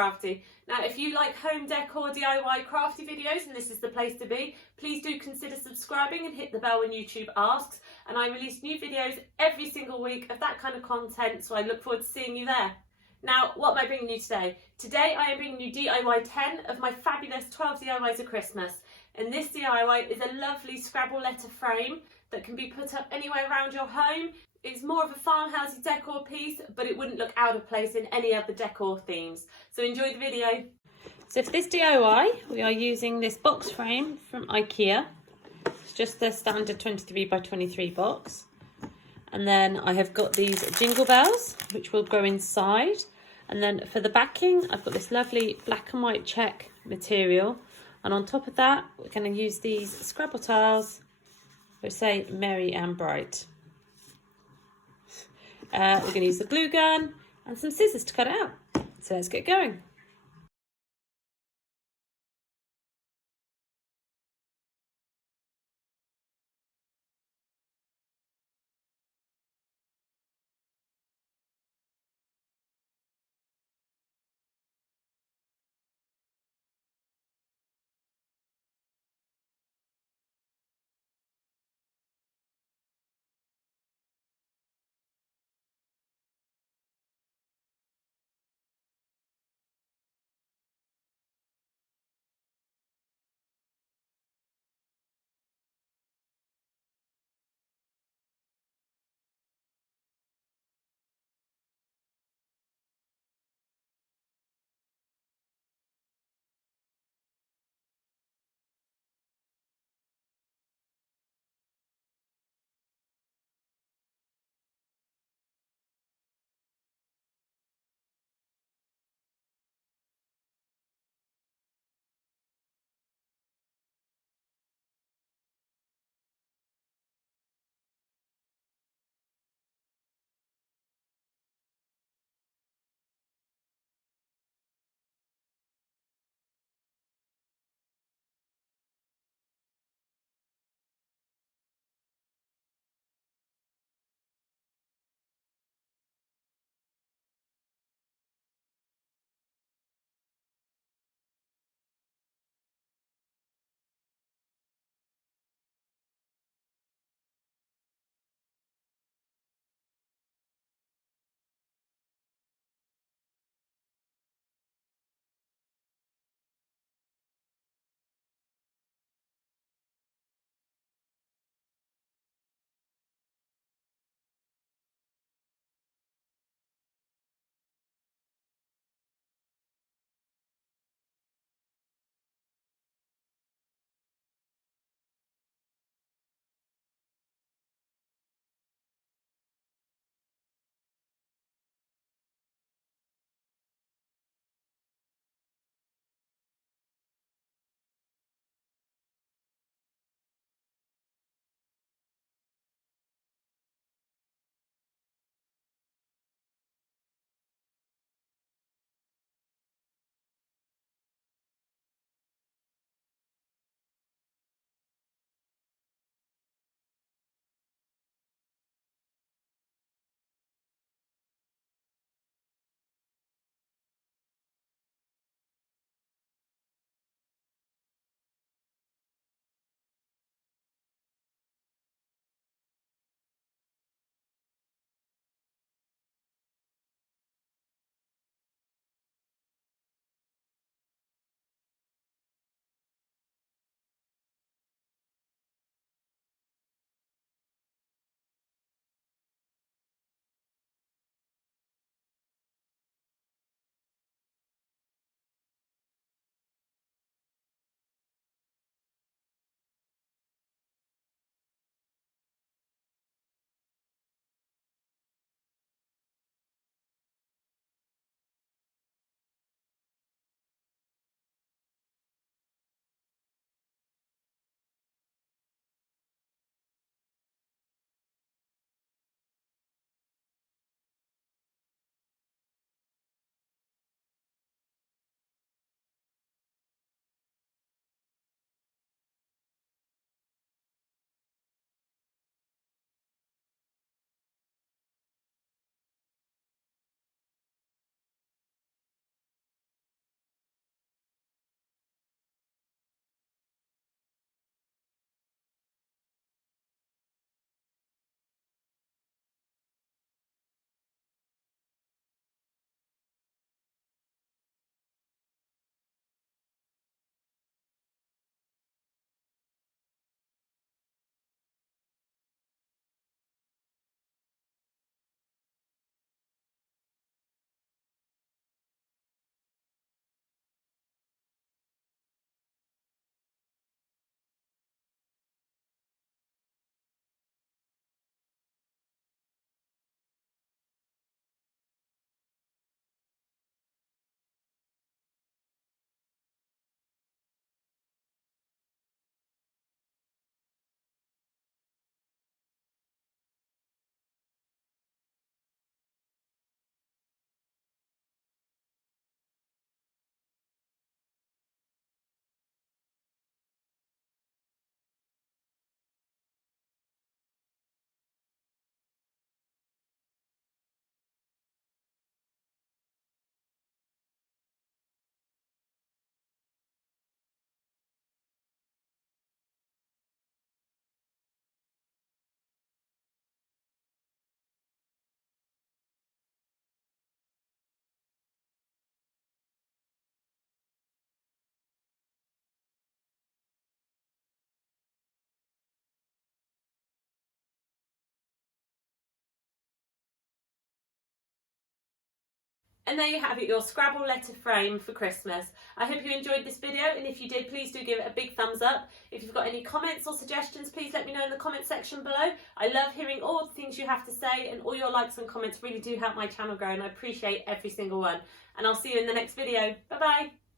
Crafty. Now, if you like home decor DIY crafty videos and this is the place to be, please do consider subscribing and hit the bell when YouTube asks. And I release new videos every single week of that kind of content, so I look forward to seeing you there. Now, what am I bringing you today? Today I am bringing you DIY 10 of my fabulous 12 DIYs of Christmas. And this DIY is a lovely Scrabble letter frame that can be put up anywhere around your home. It's more of a farmhousey decor piece, but it wouldn't look out of place in any other decor themes. So enjoy the video. So for this DIY, we are using this box frame from IKEA. It's just the standard 23 by 23 box. And then I have got these jingle bells, which will go inside. And then for the backing, I've got this lovely black and white check material. And on top of that, we're going to use these Scrabble tiles, which say Merry and Bright. We're going to use the glue gun and some scissors to cut it out. So let's get going. And there you have it, your Scrabble letter frame for Christmas. I hope you enjoyed this video, and if you did, please do give it a big thumbs up. If you've got any comments or suggestions, please let me know in the comment section below. I love hearing all the things you have to say, and all your likes and comments really do help my channel grow, and I appreciate every single one. And I'll see you in the next video. Bye bye.